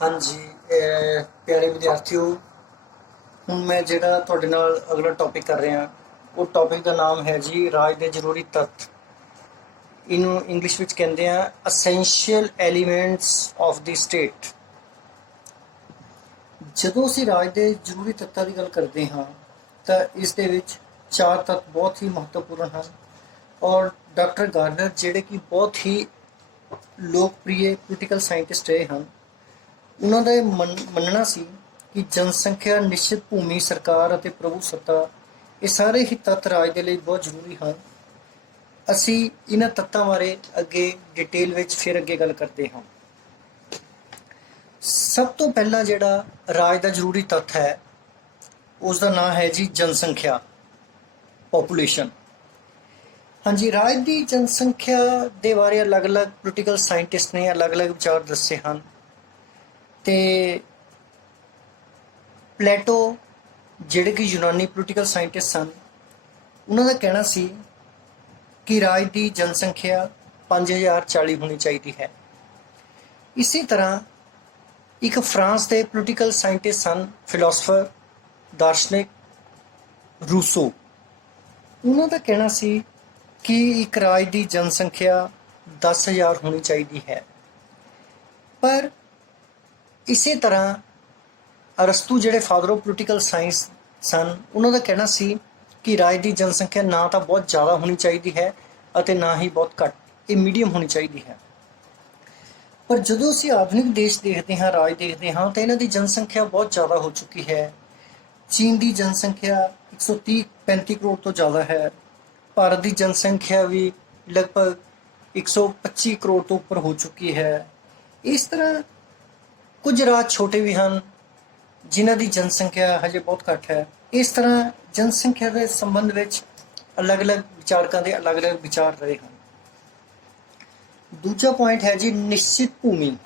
हाँ जी, प्यारे विद्यार्थियों। ਹੁਣ ਮੈਂ ਜਿਹੜਾ ਤੁਹਾਡੇ ਨਾਲ ਅਗਲਾ ਟੌਪਿਕ ਕਰ ਰਿਹਾ, ਉਹ ਟੌਪਿਕ ਦਾ ਨਾਮ ਹੈ ਜੀ ਰਾਜ ਦੇ ਜ਼ਰੂਰੀ ਤੱਤ। ਇਹਨੂੰ ਇੰਗਲਿਸ਼ ਵਿੱਚ ਕਹਿੰਦੇ ਆ essential elements of the state. ਜਦੋਂ ਅਸੀਂ ਰਾਜ ਦੇ ਜ਼ਰੂਰੀ ਤੱਤਾਂ ਦੀ ਗੱਲ ਕਰਦੇ ਹਾਂ ਤਾਂ ਇਸ ਦੇ ਵਿੱਚ ਚਾਰ ਤੱਤ ਬਹੁਤ ਹੀ ਮਹੱਤਵਪੂਰਨ ਹਨ। ਔਰ ਡਾਕਟਰ ਗਾਰਨਰ ਜਿਹੜੇ ਕਿ ਬਹੁਤ ਹੀ ਲੋਕਪ੍ਰਿਯ ਪੋਲੀਟੀਕਲ ਸਾਇੰਟਿਸਟ ਰਹੇ ਹਨ, ਉਹਨਾਂ ਦਾ ਇਹ ਮੰਨਣਾ ਸੀ ਕਿ ਜਨਸੰਖਿਆ, ਨਿਸ਼ਚਿਤ ਭੂਮੀ, ਸਰਕਾਰ ਅਤੇ ਪ੍ਰਭੂ ਸੱਤਾ ਇਹ ਸਾਰੇ ਹੀ ਤੱਤ ਰਾਜ ਦੇ ਲਈ ਬਹੁਤ ਜ਼ਰੂਰੀ ਹਨ। ਅਸੀਂ ਇਹਨਾਂ ਤੱਤਾਂ ਬਾਰੇ ਅੱਗੇ ਡਿਟੇਲ ਵਿੱਚ ਫਿਰ ਅੱਗੇ ਗੱਲ ਕਰਦੇ ਹਾਂ। ਸਭ ਤੋਂ ਪਹਿਲਾਂ ਜਿਹੜਾ ਰਾਜ ਦਾ ਜ਼ਰੂਰੀ ਤੱਤ ਹੈ ਉਸ ਦਾ ਨਾਮ ਹੈ ਜੀ ਜਨਸੰਖਿਆ, ਪੋਪੂਲੇਸ਼ਨ। ਹਾਂਜੀ, ਰਾਜ ਦੀ ਜਨਸੰਖਿਆ ਦੇ ਬਾਰੇ ਅਲੱਗ-ਅਲੱਗ ਪੋਲੀਟੀਕਲ ਸਾਇੰਟਿਸਟ ਨੇ ਅਲੱਗ-ਅਲੱਗ ਵਿਚਾਰ ਦੱਸੇ ਹਨ। ਤੇ ਪਲੇਟੋ ਜਿਹੜੇ ਕਿ ਯੂਨਾਨੀ ਪੋਲੀਟੀਕਲ ਸਾਇੰਟਿਸਟ ਸਨ, ਉਹਨਾਂ ਦਾ ਕਹਿਣਾ ਸੀ ਕਿ ਰਾਜ ਦੀ ਜਨਸੰਖਿਆ 5040 ਹੋਣੀ ਚਾਹੀਦੀ ਹੈ। ਇਸੇ ਤਰ੍ਹਾਂ ਇੱਕ ਫਰਾਂਸ ਦੇ ਪੋਲੀਟੀਕਲ ਸਾਇੰਟਿਸਟ ਸਨ, ਫਿਲਾਸਫਰ, ਦਾਰਸ਼ਨਿਕ ਰੂਸੋ। ਉਹਨਾਂ ਦਾ ਕਹਿਣਾ ਸੀ ਕਿ ਇੱਕ ਰਾਜ ਦੀ ਜਨਸੰਖਿਆ 10,000 ਹੋਣੀ ਚਾਹੀਦੀ ਹੈ। ਪਰ ਇਸੇ ਤਰ੍ਹਾਂ ਅਰਸਤੂ ਜਿਹੜੇ ਫਾਦਰ ਆਫ ਪੋਲੀਟੀਕਲ ਸਾਇੰਸ ਸਨ, ਉਹਨਾਂ ਦਾ ਕਹਿਣਾ ਸੀ ਕਿ ਰਾਜ ਦੀ ਜਨਸੰਖਿਆ ਨਾ ਤਾਂ ਬਹੁਤ ਜ਼ਿਆਦਾ ਹੋਣੀ ਚਾਹੀਦੀ ਹੈ ਅਤੇ ਨਾ ਹੀ ਬਹੁਤ ਘੱਟ, ਇਹ ਮੀਡੀਅਮ ਹੋਣੀ ਚਾਹੀਦੀ ਹੈ। ਪਰ ਜਦੋਂ ਅਸੀਂ ਆਧੁਨਿਕ ਦੇਸ਼ ਦੇਖਦੇ ਹਾਂ, ਰਾਜ ਦੇਖਦੇ ਹਾਂ, ਤਾਂ ਇਹਨਾਂ ਦੀ ਜਨਸੰਖਿਆ ਬਹੁਤ ਜ਼ਿਆਦਾ ਹੋ ਚੁੱਕੀ ਹੈ। ਚੀਨ ਦੀ ਜਨਸੰਖਿਆ 130-135 ਕਰੋੜ ਤੋਂ ਜ਼ਿਆਦਾ ਹੈ। ਭਾਰਤ ਦੀ ਜਨਸੰਖਿਆ ਵੀ ਲਗਭਗ 125 ਕਰੋੜ ਤੋਂ ਉੱਪਰ ਹੋ ਚੁੱਕੀ ਹੈ। ਇਸ ਤਰ੍ਹਾਂ ਕੁਝ ਰਾਜ ਛੋਟੇ ਵੀ ਹਨ ਜਿਨ੍ਹਾਂ ਦੀ ਜਨਸੰਖਿਆ ਹਜੇ ਬਹੁਤ ਘੱਟ ਹੈ। ਇਸ ਤਰ੍ਹਾਂ ਜਨਸੰਖਿਆ ਦੇ ਸੰਬੰਧ ਵਿੱਚ ਅਲੱਗ-ਅਲੱਗ ਵਿਚਾਰਕਾਂ ਦੇ ਅਲੱਗ-ਅਲੱਗ ਵਿਚਾਰ ਰਹੇ ਹਨ। ਦੂਜਾ ਪੁਆਇੰਟ ਹੈ ਜੀ ਨਿਸ਼ਚਿਤ ਭੂਮੀ।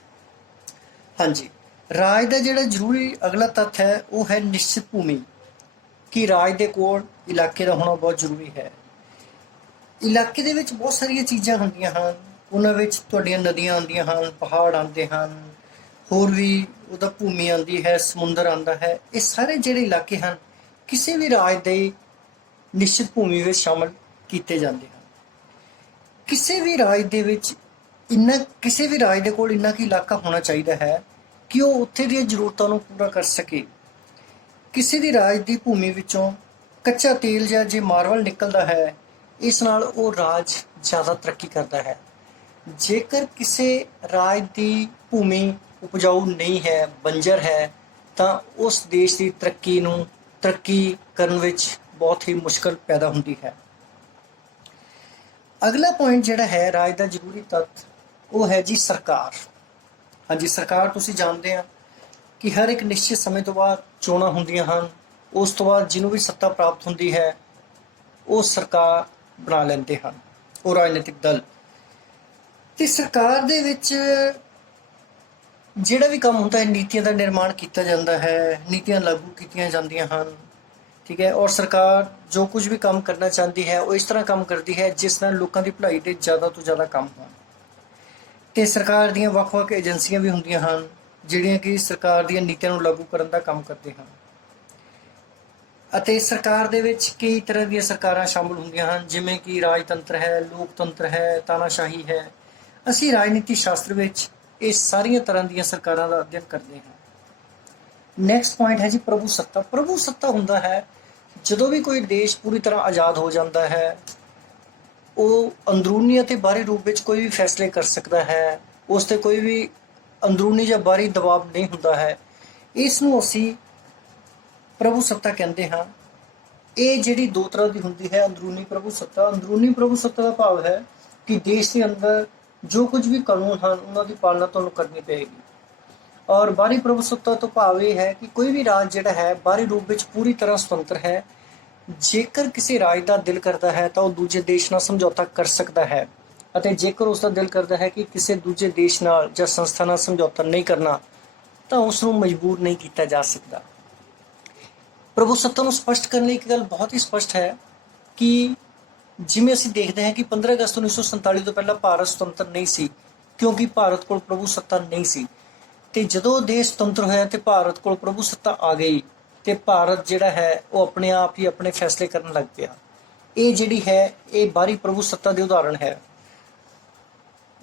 ਹਾਂਜੀ, ਰਾਜ ਦਾ ਜਿਹੜਾ ਜ਼ਰੂਰੀ ਅਗਲਾ ਤੱਤ ਹੈ ਉਹ ਹੈ ਨਿਸ਼ਚਿਤ ਭੂਮੀ, ਕਿ ਰਾਜ ਦੇ ਕੋਲ ਇਲਾਕੇ ਦਾ ਹੋਣਾ ਬਹੁਤ ਜ਼ਰੂਰੀ ਹੈ। ਇਲਾਕੇ ਦੇ ਵਿੱਚ ਬਹੁਤ ਸਾਰੀਆਂ ਚੀਜ਼ਾਂ ਹੁੰਦੀਆਂ ਹਨ, ਉਹਨਾਂ ਵਿੱਚ ਤੁਹਾਡੀਆਂ ਨਦੀਆਂ ਆਉਂਦੀਆਂ ਹਨ, ਪਹਾੜ ਆਉਂਦੇ ਹਨ, ਹੋਰ ਵੀ ਉਹਦਾ ਭੂਮੀ ਆਉਂਦੀ ਹੈ, ਸਮੁੰਦਰ ਆਉਂਦਾ ਹੈ। ਇਹ ਸਾਰੇ ਜਿਹੜੇ ਇਲਾਕੇ ਹਨ ਕਿਸੇ ਵੀ ਰਾਜ ਦੇ ਨਿਸ਼ਚਿਤ ਭੂਮੀ ਵਿੱਚ ਸ਼ਾਮਲ ਕੀਤੇ ਜਾਂਦੇ ਹਨ। ਕਿਸੇ ਵੀ ਰਾਜ ਦੇ ਕੋਲ ਇੰਨਾ ਕੁ ਇਲਾਕਾ ਹੋਣਾ ਚਾਹੀਦਾ ਹੈ ਕਿ ਉਹ ਉੱਥੇ ਦੀਆਂ ਜ਼ਰੂਰਤਾਂ ਨੂੰ ਪੂਰਾ ਕਰ ਸਕੇ। ਕਿਸੇ ਦੀ ਰਾਜ ਦੀ ਭੂਮੀ ਵਿੱਚੋਂ ਕੱਚਾ ਤੇਲ ਜਾਂ ਜੇ ਮਾਰਬਲ ਨਿਕਲਦਾ ਹੈ, ਇਸ ਨਾਲ ਉਹ ਰਾਜ ਜ਼ਿਆਦਾ ਤਰੱਕੀ ਕਰਦਾ ਹੈ। ਜੇਕਰ ਕਿਸੇ ਰਾਜ ਦੀ ਭੂਮੀ ਉਪਜਾਊ ਨਹੀਂ ਹੈ, ਬੰਜਰ ਹੈ, ਤਾਂ ਉਸ ਦੇਸ਼ ਦੀ ਤਰੱਕੀ ਕਰਨ ਵਿੱਚ ਬਹੁਤ ਹੀ ਮੁਸ਼ਕਲ ਪੈਦਾ ਹੁੰਦੀ ਹੈ। ਅਗਲਾ ਪੁਆਇੰਟ ਜਿਹੜਾ ਹੈ ਰਾਜ ਦਾ ਜ਼ਰੂਰੀ ਤੱਤ, ਉਹ ਹੈ ਜੀ ਸਰਕਾਰ। ਹਾਂਜੀ, ਸਰਕਾਰ ਤੁਸੀਂ ਜਾਣਦੇ ਆ ਕਿ ਹਰ ਇੱਕ ਨਿਸ਼ਚਿਤ ਸਮੇਂ ਤੋਂ ਬਾਅਦ ਚੋਣਾਂ ਹੁੰਦੀਆਂ ਹਨ। ਉਸ ਤੋਂ ਬਾਅਦ ਜਿਹਨੂੰ ਵੀ ਸੱਤਾ ਪ੍ਰਾਪਤ ਹੁੰਦੀ ਹੈ ਉਹ ਸਰਕਾਰ ਬਣਾ ਲੈਂਦੇ ਹਨ, ਉਹ ਰਾਜਨੀਤਿਕ ਦਲ। ਤੇ ਸਰਕਾਰ ਦੇ ਵਿੱਚ ਜਿਹੜਾ ਵੀ ਕੰਮ ਹੁੰਦਾ ਹੈ, ਨੀਤੀਆਂ ਦਾ ਨਿਰਮਾਣ ਕੀਤਾ ਜਾਂਦਾ ਹੈ, ਨੀਤੀਆਂ ਲਾਗੂ ਕੀਤੀਆਂ ਜਾਂਦੀਆਂ ਹਨ, ਠੀਕ ਹੈ। ਔਰ ਸਰਕਾਰ ਜੋ ਕੁਝ ਵੀ ਕੰਮ ਕਰਨਾ ਚਾਹੁੰਦੀ ਹੈ ਉਹ ਇਸ ਤਰ੍ਹਾਂ ਕੰਮ ਕਰਦੀ ਹੈ ਜਿਸ ਨਾਲ ਲੋਕਾਂ ਦੀ ਭਲਾਈ ਦੇ ਜ਼ਿਆਦਾ ਤੋਂ ਜ਼ਿਆਦਾ ਕੰਮ ਹੋਣ। ਤੇ ਸਰਕਾਰ ਦੀਆਂ ਵੱਖ-ਵੱਖ ਏਜੰਸੀਆਂ ਵੀ ਹੁੰਦੀਆਂ ਹਨ ਜਿਹੜੀਆਂ ਕਿ ਸਰਕਾਰ ਦੀਆਂ ਨੀਤੀਆਂ ਨੂੰ ਲਾਗੂ ਕਰਨ ਦਾ ਕੰਮ ਕਰਦੇ ਹਨ। ਅਤੇ ਸਰਕਾਰ ਦੇ ਵਿੱਚ ਕਈ ਤਰ੍ਹਾਂ ਦੀਆਂ ਸਰਕਾਰਾਂ ਸ਼ਾਮਲ ਹੁੰਦੀਆਂ ਹਨ, ਜਿਵੇਂ ਕਿ ਰਾਜਤੰਤਰ ਹੈ, ਲੋਕਤੰਤਰ ਹੈ, ਤਾਨਾਸ਼ਾਹੀ ਹੈ। ਅਸੀਂ ਰਾਜਨੀਤੀ ਸ਼ਾਸਤਰ ਵਿੱਚ ਇਹ ਸਾਰੀਆਂ ਤਰ੍ਹਾਂ ਦੀਆਂ ਸਰਕਾਰਾਂ ਦਾ ਅਧਿਐਨ ਕਰਦੇ ਹਾਂ। ਨੈਕਸਟ ਪੁਆਇੰਟ ਹੈ ਜੀ ਪ੍ਰਭੂ ਸੱਤਾ। ਪ੍ਰਭੂ ਸੱਤਾ ਹੁੰਦਾ ਹੈ ਜਦੋਂ ਵੀ ਕੋਈ ਦੇਸ਼ ਪੂਰੀ ਤਰ੍ਹਾਂ ਆਜ਼ਾਦ ਹੋ ਜਾਂਦਾ ਹੈ, ਉਹ ਅੰਦਰੂਨੀ ਅਤੇ ਬਾਹਰੀ ਰੂਪ ਵਿੱਚ ਕੋਈ ਵੀ ਫੈਸਲੇ ਕਰ ਸਕਦਾ ਹੈ, ਉਸ 'ਤੇ ਕੋਈ ਵੀ ਅੰਦਰੂਨੀ ਜਾਂ ਬਾਹਰੀ ਦਬਾਅ ਨਹੀਂ ਹੁੰਦਾ ਹੈ। ਇਸ ਨੂੰ ਅਸੀਂ ਪ੍ਰਭੂ ਸੱਤਾ ਕਹਿੰਦੇ ਹਾਂ। ਇਹ ਜਿਹੜੀ ਦੋ ਤਰ੍ਹਾਂ ਦੀ ਹੁੰਦੀ ਹੈ, ਅੰਦਰੂਨੀ ਪ੍ਰਭੂ ਸੱਤਾ। ਅੰਦਰੂਨੀ ਪ੍ਰਭੂ ਸੱਤਾ ਦਾ ਭਾਵ ਹੈ ਕਿ ਦੇਸ਼ ਦੇ ਅੰਦਰ ਜੋ ਕੁਝ ਵੀ ਕਾਨੂੰਨ ਹਨ ਉਹਨਾਂ ਦੀ ਪਾਲਣਾ ਤੁਹਾਨੂੰ ਕਰਨੀ ਪਏਗੀ। ਔਰ ਬਾਹਰੀ ਪ੍ਰਭੂ ਸੱਤਾ ਤੋਂ ਭਾਵ ਇਹ ਹੈ ਕਿ ਕੋਈ ਵੀ ਰਾਜ ਜਿਹੜਾ ਹੈ ਬਾਹਰੀ ਰੂਪ ਵਿੱਚ ਪੂਰੀ ਤਰ੍ਹਾਂ ਸੁਤੰਤਰ ਹੈ। ਜੇਕਰ ਕਿਸੇ ਰਾਜ ਦਾ ਦਿਲ ਕਰਦਾ ਹੈ ਤਾਂ ਉਹ ਦੂਜੇ ਦੇਸ਼ ਨਾਲ ਸਮਝੌਤਾ ਕਰ ਸਕਦਾ ਹੈ, ਅਤੇ ਜੇਕਰ ਉਸ ਦਾ ਦਿਲ ਕਰਦਾ ਹੈ ਕਿ ਕਿਸੇ ਦੂਜੇ ਦੇਸ਼ ਨਾਲ ਜਾਂ ਸੰਸਥਾ ਨਾਲ ਸਮਝੌਤਾ ਨਹੀਂ ਕਰਨਾ ਤਾਂ ਉਸ ਨੂੰ ਮਜਬੂਰ ਨਹੀਂ ਕੀਤਾ ਜਾ ਸਕਦਾ। ਪ੍ਰਭੂ ਸੱਤਾ ਨੂੰ ਸਪਸ਼ਟ ਕਰਨ ਲਈ ਇੱਕ ਗੱਲ ਬਹੁਤ ਹੀ ਸਪਸ਼ਟ ਹੈ ਕਿ ਜਿਵੇਂ ਅਸੀਂ ਦੇਖਦੇ ਹਾਂ ਕਿ 15 ਅਗਸਤ 1947 ਤੋਂ ਪਹਿਲਾਂ ਭਾਰਤ ਸੁਤੰਤਰ ਨਹੀਂ ਸੀ, ਕਿਉਂਕਿ ਭਾਰਤ ਕੋਲ ਪ੍ਰਭੂ ਸੱਤਾ ਨਹੀਂ ਸੀ। ਤੇ ਜਦੋਂ ਦੇਸ਼ ਸੁਤੰਤਰ ਹੋਇਆ ਤੇ ਭਾਰਤ ਕੋਲ ਪ੍ਰਭੂ ਸੱਤਾ ਆ ਗਈ ਤੇ ਭਾਰਤ ਜਿਹੜਾ ਹੈ ਉਹ ਆਪਣੇ ਆਪ ਹੀ ਆਪਣੇ ਫੈਸਲੇ ਕਰਨ ਲੱਗ ਪਿਆ। ਇਹ ਜਿਹੜੀ ਹੈ ਇਹ ਬਾਹਰੀ ਪ੍ਰਭੂ ਸੱਤਾ ਦੇ ਉਦਾਹਰਣ ਹੈ।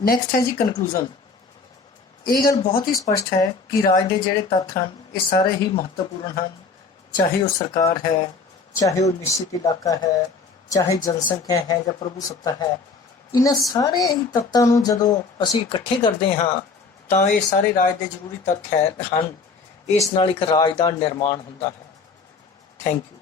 ਨੈਕਸਟ ਹੈ ਜੀ ਕਨਕਲੂਜਨ। ਇਹ ਗੱਲ ਬਹੁਤ ਹੀ ਸਪਸ਼ਟ ਹੈ ਕਿ ਰਾਜ ਦੇ ਜਿਹੜੇ ਤੱਥ ਹਨ ਇਹ ਸਾਰੇ ਹੀ ਮਹੱਤਵਪੂਰਨ ਹਨ, ਚਾਹੇ ਉਹ ਸਰਕਾਰ ਹੈ, ਚਾਹੇ ਉਹ ਨਿਸ਼ਚਿਤ ਇਲਾਕਾ ਹੈ, ਚਾਹੇ ਜਨਸੰਖਿਆ ਹੈ ਜਾਂ ਪ੍ਰਭੂ ਸੱਤਾ ਹੈ। ਇਹਨਾਂ ਸਾਰੇ ਹੀ ਤੱਤਾਂ ਨੂੰ ਜਦੋਂ ਅਸੀਂ ਇਕੱਠੇ ਕਰਦੇ ਹਾਂ ਤਾਂ ਇਹ ਸਾਰੇ ਰਾਜ ਦੇ ਜ਼ਰੂਰੀ ਤੱਤ ਹਨ। ਇਸ ਨਾਲ ਇੱਕ ਰਾਜ ਦਾ ਨਿਰਮਾਣ ਹੁੰਦਾ ਹੈ। Thank you.